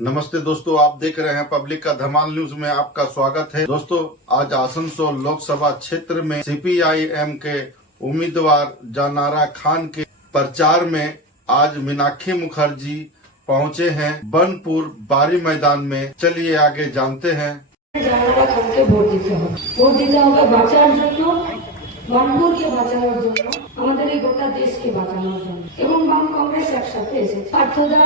नमस्ते दोस्तों, आप देख रहे हैं पब्लिक का धमाल न्यूज में आपका स्वागत है। दोस्तों, आज आसनसोल लोकसभा क्षेत्र में सीपीआईएम के उम्मीदवार जानारा खान के प्रचार में आज मीनाक्षी मुखर्जी पहुंचे हैं बनपुर बारी मैदान में। चलिए आगे जानते हैं। जानारा खान के ভোট দিতে হবে বাঁচার জন্য, বামপুরকে বাঁচানোর জন্য, আমাদের এই গোটা দেশকে বাঁচানোর জন্য। এবং বাম কংগ্রেস একসাথে এসেছে। পার্থদা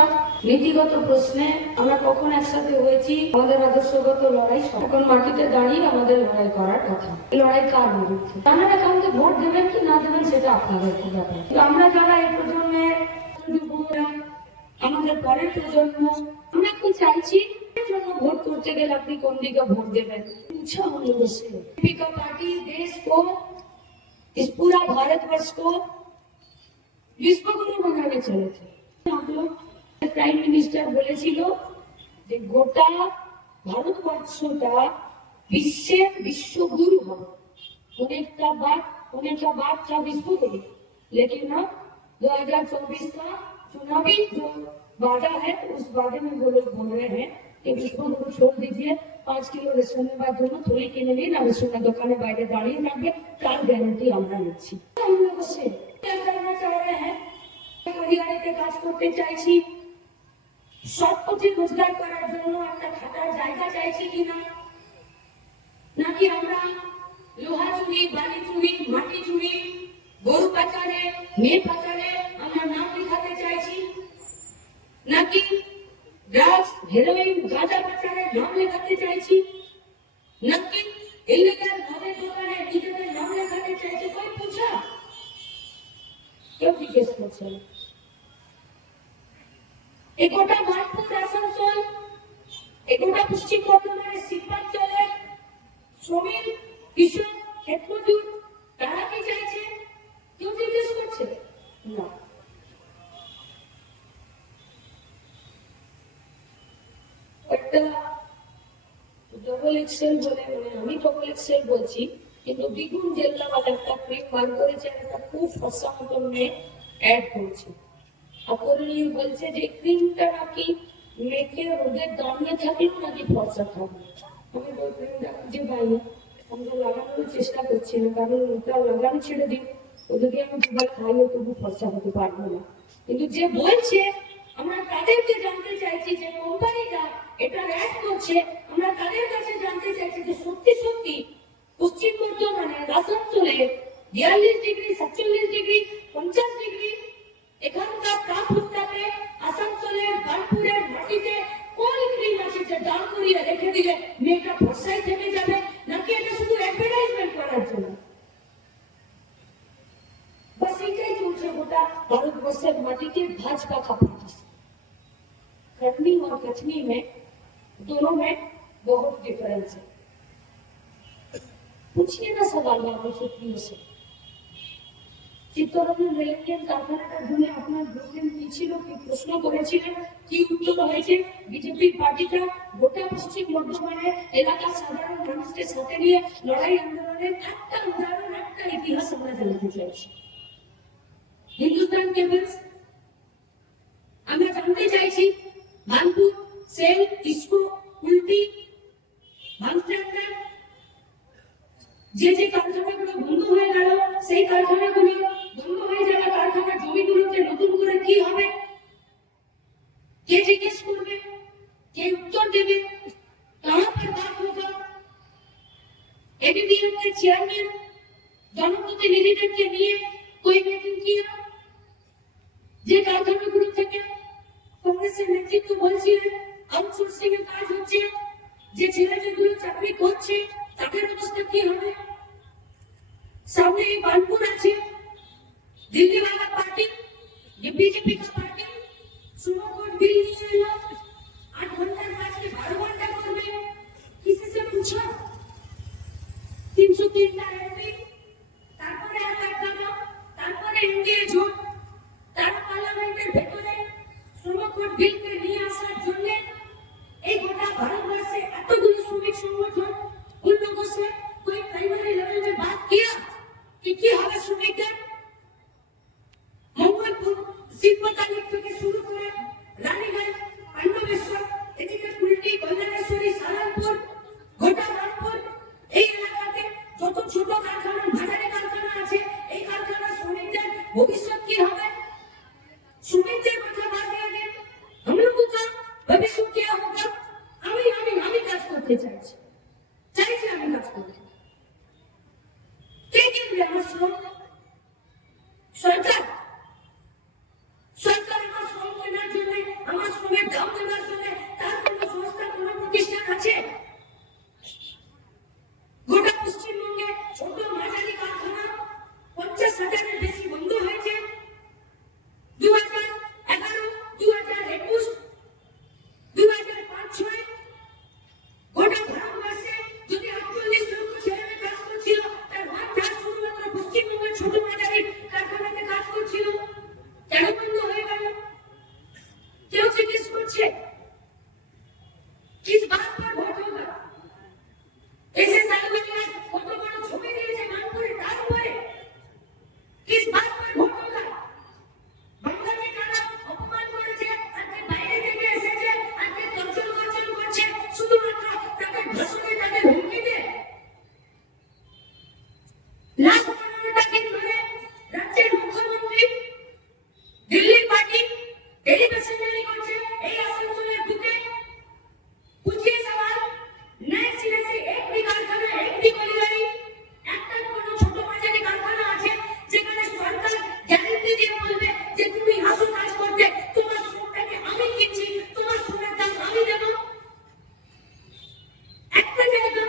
নীতিগত প্রশ্নে আমরা কখন একসাথে হয়েছি, আমাদের আদর্শগত লড়াই এখন মাটিতে দাঁড়িয়ে আমাদের লড়াই করার কথা। লড়াই কার বিরুদ্ধে? জানারা খানকে ভোট দেবেন কি না দেবেন সেটা আপনাদের ব্যাপার। আমরা যারা এই প্রজন্মের আমাদের পরের প্রজন্ম, আমরা কি চাইছি জন্য ভোট করতে গেলে আপনি কোন দিকে ভোট দেবেন? पूछा हम लोगों से। दीपिका पार्टी देश को, इस पूरा भारतवर्ष को विश्व गुरु बनाने चले थे। हम लोग प्राइम मिनिस्टर বলেছিল যে গোটা ভারতবর্ষটা বিশ্বের বিশ্বগুরু হবে। অনেকটা बात था विश्व गुरु, लेकिन अब 2024 का चुनावी जो वादा है उस वादे में वो लोग बोल रहे हैं कि विश्व गुरु छोड़ दीजिए, 5 किलो রেশনের মাধ্যমে থলি কিনে নিন আর রেশনের দোকানে বাইরে দাঁড়িয়ে রাখবে, তার গ্যারান্টি আমরা নিচ্ছি। আমরা বসে আমরা চাই रहे हैं পরিবারেতে কাজ করতে চাইছি, সৎ পথে রোজগার করার জন্য একটা খাটার জায়গা চাইছি কিনা, নাকি আমরা লোহা চুরি, বালি চুরি, মাটি চুরি, গরু পাচারে, মেয়ে পাচারে আমরা নাম লিখাতে চাইছি, নাকি ড্রাগস, হেরোইন, গাঁজা পাচারের নাম লেখাতে চাইছি, নাকি ইলিগাল মদের দোকানে নিজেদের নাম লেখাতে চাইছি? कोई पूछा? কেউ জিজ্ঞেস করছে না। গোটা বানপুর, আসানসোল, গোটা পশ্চিম বর্ধমানের শিল্পাঞ্চলে শ্রমিক, কৃষক, ক্ষেতমজুর তারা কি চাইছে? কেউ জিজ্ঞেস করছে না। ডবল এক্সেল বলে, আমি ডবল এক্সেল বলছি, কিন্তু দ্বিগুণ জেল্লাওয়ালা একটা ক্রিম বার করেছে, একটা খুব ফসা মতন মেয়ে অ্যাড করছে। অপরণীয় বলছে যে ক্রিমটা নাকি মেখে রোদে দাঁড়িয়ে থাকলেও নাকি ফসা থাকবে। আমি বললাম যে ভাই, আমরা লাগানোর চেষ্টা করছি না, কারণ ওটা লাগানো ছেড়ে দিন, ও যদি আমি দুবার খাইও তবু ফসা হতে পারবো না। কিন্তু যে বলছে আমরা তাদেরকে জানতে চাইছি, যে কোম্পানিটা এটা অ্যাড করছে, আমরা তাদের কাছে জানতে চাইছি যে সত্যি সত্যি পশ্চিম বর্ধমানে আসানসোলে 42 ডিগ্রি, 47 ডিগ্রি, 50 ডিগ্রি এখানকার তাপমাত্রাতে আসানসোলের বানপুরের মাটিতে কোন ক্রিম আছে যে দাম করিয়ে রেখে দিলে মেয়েটা ফসাই থেকে যাবে, নাকি এটা শুধু অ্যাডভার্টাইজমেন্ট করার জন্য? बस এটাই চলছে গোটা ভারতবর্ষের মাটিতে। भाजपा का प्रयास कटनी और कचनी में दोनों में बहुत डिफरेंस है। पूछिए ना सवाल लोगों से, प्रिय से। চিত্তরঞ্জন রেলগেট কারখানাটার জন্য আপনার গ্রুপের কি ছিল, কি প্রশ্ন করেছিলেন, কি উত্তর হয়েছে? বিজেপি পার্টিটা গোটা পশ্চিম বর্ধমানের এলাকার সাধারণ মানুষকে সাথে নিয়ে লড়াই আন্দোলনের একটা উদাহরণ, একটা ইতিহাস আমরা জানতে চাইছি। হিন্দুস্তান কেবলস আমরা জানতে চাইছি বানপুর, সেল, ইস্কো, উল্টি, ভাঙচুর, যে যে কারখানাগুলো বন্ধ হয়ে গেল, সেই কারখানাগুলো বন্ধ হয়ে যাওয়া কারখানার জমিগুলোতে নতুন করে কি হবে? কে জিজ্ঞেস করবে? কে উত্তর দেবে? কাহাं पर बात होगा? एबीपीएम के चेयरमैन জনপ্রতিনিধিদেরকে নিয়ে कोई मीटिंग किया? যে কারখানাগুলো থেকে কংগ্রেসের নেতৃত্ব বলছিলেন আউটসোর্সিং এর কাজ হচ্ছে, যে ছেলেগুলো চাকরি করছে তাদের অবস্থা কি হবে? सामने बानपुर আছে, दिल्ली वाला पार्टी, ये बीजेपी का पार्टी, सुनो कोड बिल নিয়ে এলো, 8 ঘন্টার কাজকে 12 ঘন্টা করবে। किसी से पूछा? 303 টা এমপি, তারপরে আর কারখানা, তারপরে এনডিএ জোট, তার পার্লামেন্টের ভেতরে শ্রমিক কোড বিলকে নিয়ে আসার জন্য এই গোটা ভারতবর্ষে এতগুলো শ্রমিক সংগঠন, उन लोगों से कोई प्राइमरी लेवल में बात किया कि কি হবে শ্রমিকদের? মঙ্গলপুর, শিল্পতালিক থেকে শুরু করে রানীগঞ্জ, भविष्य क्या होगा আমি কাজ করতে চাইছি আমি কাজ করতে কে কিনবে আমার শ্রম সরকার সরকার আমার শ্রম কেনার জন্য আমার শ্রমের দাম দেওয়ার জন্য তার কোনো সংস্থা কোনো প্রতিষ্ঠান আছে গোটা পশ্চিমবঙ্গে ছোট মাঝারি কারখানা 50,000-এর বেশি বন্ধ হয়েছে 2011, 2021, 2005-06 গোটা ভারতবর্ষে যদি 48 লক্ষ ছেলেমেয়ে কাজ করছিল তার ভাগ শুধুমাত্র পশ্চিমবঙ্গের ছোট মাঝারি কারখানাতে কাজ করছিল কেন বন্ধ হয়ে গেল কেউ জিজ্ঞেস করছে किस बात पर वोट होगा ऐसे सार्वजनिक কত বড় ছবি দিয়েছে নাগপুরে তার উপরে किस बात पर वोट होगा বাংলাকে যারা অপমান করেছে আজকে বাইরে থেকে এসেছে আজকে তর্জন করছে শুধুমাত্র তাকে ভাষণে তাকে হুমকি দেয় লাস্ট 15টা দিন ধরে রাজ্যের মুখ্যমন্ত্রী দিল্লির পার্টি টেলিভিশন জারি করছে এই আসানসোলের বুকে पूछिए सवाल नए सिरे से एक भी कारखाना एक भी कलियारी একটা কোনো ছোট মাঝারি কারখানা আছে যেখানে সরকার গ্যারান্টি দিয়ে বলবে যে তুমি আসো কাজ করতে তোমার শ্রমটাকে আমি কিনছি তোমার শ্রমের দাম আমি দেব একটা জায়গা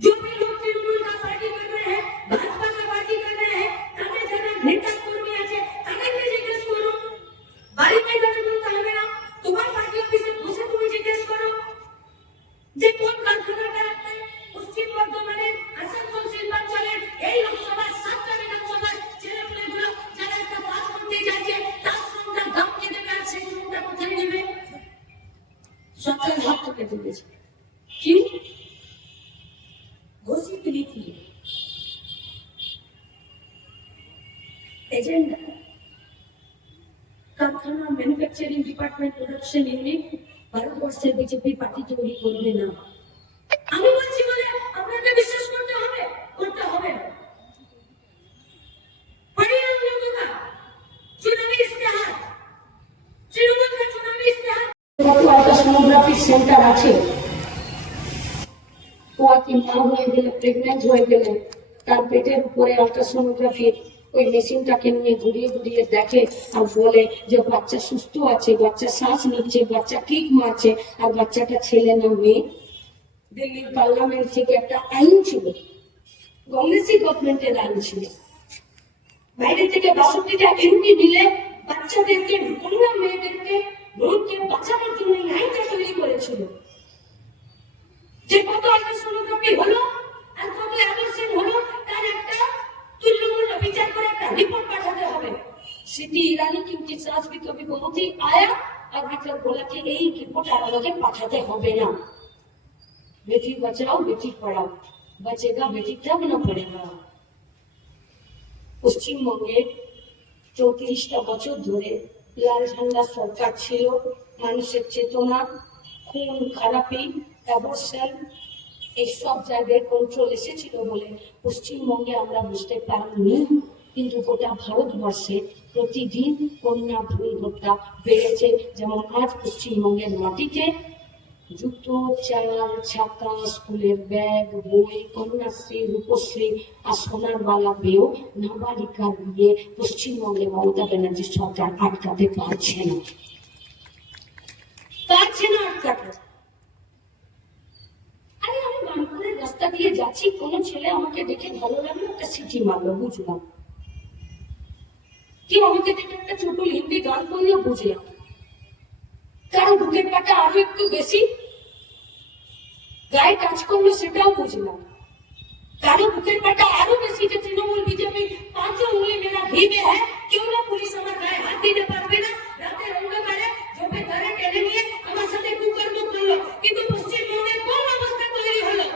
जो भी लोग तृणमूल का पार्टी कर रहे हैं भाजपा का पार्टी कर रहे हैं তাদের যারা নেতা কর্মী আছে তাদেরকে জিজ্ঞেস করো বাড়িতে যারা বলতে হবে না তোমার পার্টি অফিসে বসে তুমি জিজ্ঞেস করো যে কোন কারখানাটা পশ্চিম বর্ধমানের আসানসোল শিল্পাঞ্চলের এই লোকসভার 7টা বিধানসভার ছেলেমেয়েগুলো যারা একটা কাজ করতে যাচ্ছে তার শ্রমটার দাম কে দেবে আর সেই শ্রমটা কোথায় নেবে সরকার হাত থেকে তুলেছে কি घोषित नीति एजेंडा कारखाना मैन्युफैक्चारिंग डिपार्टमेंट प्रोडक्शन यूनिट ভারতবর্ষের বিজেপি পার্টি তৈরি করবে না আমি বলছি বলে আপনাকে বিশ্বাস করতে হবে না पढ़िए हम लोगों का चुनावी इस्तेहार तृणमूल का चुनावी इस्तेहार अल्ट्रासोनोग्राफी सेंटर আছে ওয়াকি মা হয়ে গেলে প্রেগন্যান্ট হয়ে গেলে তার পেটের উপরে আল্ট্রাসোনোগ্রাফি ওই মেশিনটাকে নিয়ে ঘুরিয়ে দেখে আর বলে যে বাচ্চা সুস্থ আছে বাচ্চা শ্বাস নিচ্ছে বাচ্চা ঠিক মারছে আর বাচ্চাটা ছেলে না মেয়ে দিল্লির পার্লামেন্ট থেকে একটা আইন ছিল কংগ্রেসি গভর্নমেন্টের আইন ছিল বাইরে থেকে 62টা এমপি মিলে বাচ্চাদেরকে কন্যা মেয়েদেরকে ভ্রূণকে বাঁচানোর জন্য এই আইনটা তৈরি করেছিল যে কত আল্ট্রাসোনোগ্রাফি হলো আর কত অ্যাবর্শন হলো তার একটা तुल्यमूल्य विचार করে একটা রিপোর্ট পাঠাতে হবে সিটি ইরানি কি उनके साथ भी कभी बहुत ही आया और आकर बोला कि এই রিপোর্ট আমাকে পাঠাতে হবে না बेटी बचाओ बेटी पढ़ाओ बचेगा बेटी तब न पढ़ेगा পশ্চিমবঙ্গে 34টা বছর ধরে লাল ঝান্ডা সরকার ছিল মানুষের চেতনা খুন খারাপি অ্যাবর্শন এই সব জায়গায় কন্ট্রোল এসেছিল বলে পশ্চিমবঙ্গে আমরা বুঝতে পারিনি কিন্তু গোটা ভারতবর্ষে প্রতিদিন কন্যা ভ্রূণ হত্যা বেড়েছে যেমন আজ পশ্চিমবঙ্গের মাটিতে জুতো চাল ছাতা স্কুলের ব্যাগ বই কন্যাশ্রী রূপশ্রী আর সোনার বালা পেয়েও নাবালিকার বিয়ে পশ্চিমবঙ্গে মমতা ব্যানার্জি সরকার আটকাতে পারছে না আটকাতে রাস্তা দিয়ে যাচ্ছি কোনো ছেলে আমাকে দেখে ভালো লাগলো একটা সিটি মারলো বুঝলাম কেউ আমাকে দেখে একটা ছোট হিন্দি গান করলো বুঝলাম কারো বুকের পাটা আরো একটু বেশি গায়ে কাজ করলো সেটাও বুঝলাম কারো বুকের পাটা আরো বেশি যে তৃণমূল বিজেপি 5 উंगली मेरा घी में है কেউ না পুলিশ আমার গায়ে হাত দিতে পারবে না রাতের অন্ধকারে ঝোপে ধরে টেনে নিয়ে আমার সাথে কুকর্ম করলো কিন্তু পশ্চিমবঙ্গের কোন অবস্থা তৈরি হলো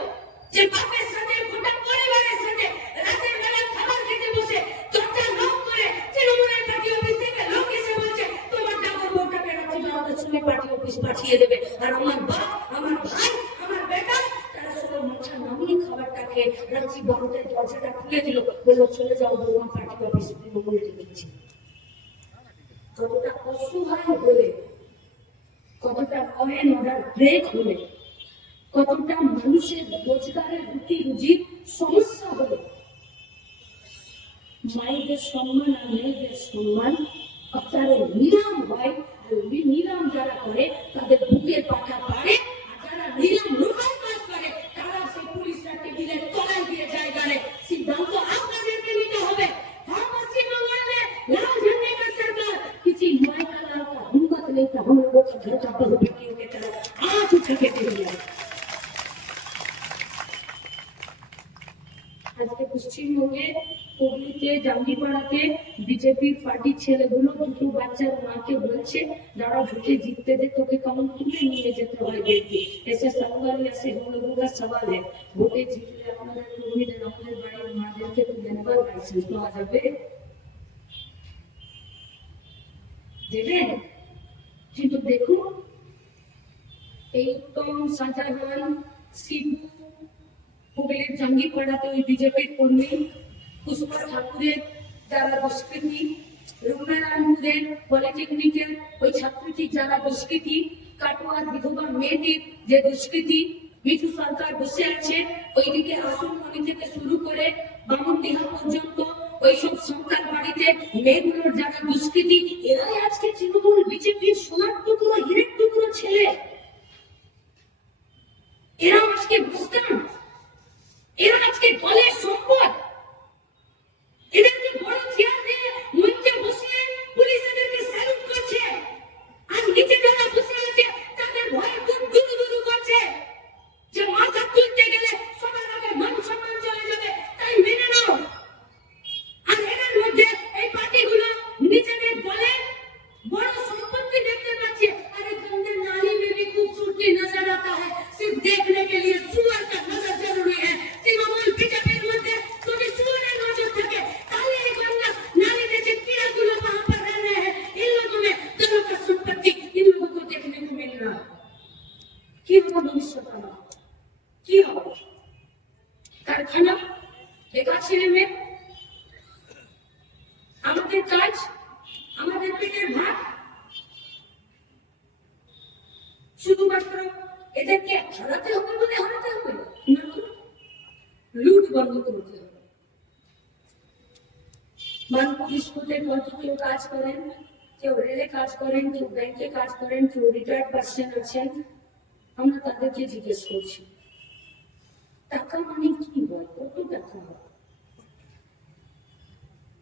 যে বাপের সাথে গোটা পরিবারের সাথে রাতের বেলা খাবার খেতে বসে দরজা লক করে তৃণমূলের পার্টি অফিস থেকে লোক এসে বলছে তোমার ডাবল বউটাকে রাখি আমাদের সঙ্গে পার্টি অফিস পাঠিয়ে দেবে আর আমার বাপ আমার ভাই আমার বেটা তারা সবাই মাথা নামিয়ে খাবারটা খেয়ে রাত্রি 12টায় দরজাটা খুলে দিল বললো চলে যাও বৌমা পার্টি অফিস তৃণমূলকে দিচ্ছি কতটা অসহায় বলে এন্ড অর্ডার ব্রেক হলে, কতটা মানুষের রোজগারের রুটি রুজির সমস্যা হলে, মায়েদের সম্মান আর মেয়েদের সম্মান আপনারা নিলাম হয়, আর নিলাম যারা করে তাদের বুকের পাটা পারে, আর যারা নিলাম লোকাল কাজ করে তারা সেই পুলিশরা টেবিলের তলায় দিয়ে জায়গা নেয়। সিদ্ধান্ত আপনাদেরকে নিতে হবে। हम पश्चिम बंगाल में लाल झंडे का सरकार किसी माई का लाल का हिम्मत नहीं था हम लोगों का घर का बहू बेटियों की तरह आंख उठा के दे दिया। আজকে পশ্চিমবঙ্গে হুগলিতে জাঙ্গিপাড়াতে বিজেপির পার্টির ছেলেগুলো দুটো বাচ্চার মাকে বলছে যারা ভোটে जीतते थे তোকে কেমন তুলে নিয়ে যেতে হয় দেখবি। ऐसे सवाल ऐसे हम लोगों का सवाल है, ভোটে জিতলে আপনাদের কর্মীদের আপনাদের বাড়ির মাদেরকে তুলে নেবার লাইসেন্স পাওয়া যাবে? দেবেন? কিন্তু দেখুন এই উত্তম শাহজাহান শিবু হুগলির জাঙ্গিপাড়াতে ওই বিজেপির কর্মী, পুষ্পা ঠাকুরের যারা দুষ্কৃতী, রুমের পলিটেকনিকের ওই ছাত্রীটির যারা দুষ্কৃতী, কাটোয়ার বিধবা মেয়েটির যে দুষ্কৃতী, মিঠু সরকার বসে আছে ওইদিকে আসনমণি থেকে শুরু করে বামনডিহা পর্যন্ত ওইসব সরকার বাড়িতে মেয়েগুলোর যারা দুষ্কৃতী, এরাই আজকে তৃণমূল বিজেপির সোনার টুকরো হিরের টুকরো ছেলে। এরা আজকে বুঝতাম, এরা আজকে দলের সম্পদ। এদেরকে বড় চেয়ার দিয়ে মঞ্চে বসিয়ে পুলিশ এদেরকে স্যালুট করছে, আর নিচে যারা বসে আছে তাদের ভয়ে খুব দুরু দুরু করছে যে মাথা তুলতে গেলে সবার আগে মান সম্মান চলে যাবে, তাই মেনে নাও। আর এদের মধ্যে এই পার্টিগুলো নিজেদের দলে বড় সম্পত্তি দেখতে পাচ্ছে। अरे गंदे नाली में भी खूबसूरती नजर आता है, सिर्फ देखने के लिए सुअर का नजर जरूरी है। तृणमूल बीजेपीর মধ্যে যদি সুअরের নজর থাকে তাহলে এই गंगा नाली में जो कीड़ाগুলো वहां पर रह रहे हैं, इन लोगों में दोनों का संपत्ति इन लोगों को देखने को मिल रहा है। কি হবে ভবিষ্যৎ আমার? কি হবে? কারখানা, বেকার ছেলে মেয়ে, আমাদের কাজ, আমাদের পেটের ভাত, শুধুমাত্র এদেরকে হারাতে হবে বলে হারাতে হবে না, লুট বন্ধ করতে হবে। মানপুর স্কুলে হয়তো কেউ কাজ করেন, কেউ রেলে কাজ করেন, কেউ ব্যাংকে কাজ করেন, কেউ রিটায়ার্ড পার্সন আছেন, আমরা তাদেরকে জিজ্ঞেস করছি টাকা মানে কি হয়, কত টাকা হয়?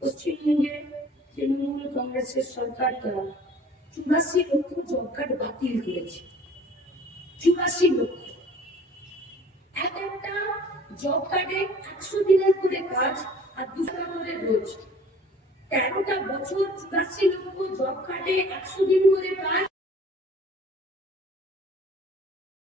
পশ্চিমবঙ্গে তৃণমূল কংগ্রেসের সরকারটা 84 লক্ষ জব কার্ড বাতিল করেছে। 84 লক্ষ। একটা জব কার্ডে 100 দিনের করে কাজ আর 200 করে রোজ। 13টা বছর 84 লক্ষ জব কার্ডে 100 দিন করে কাজ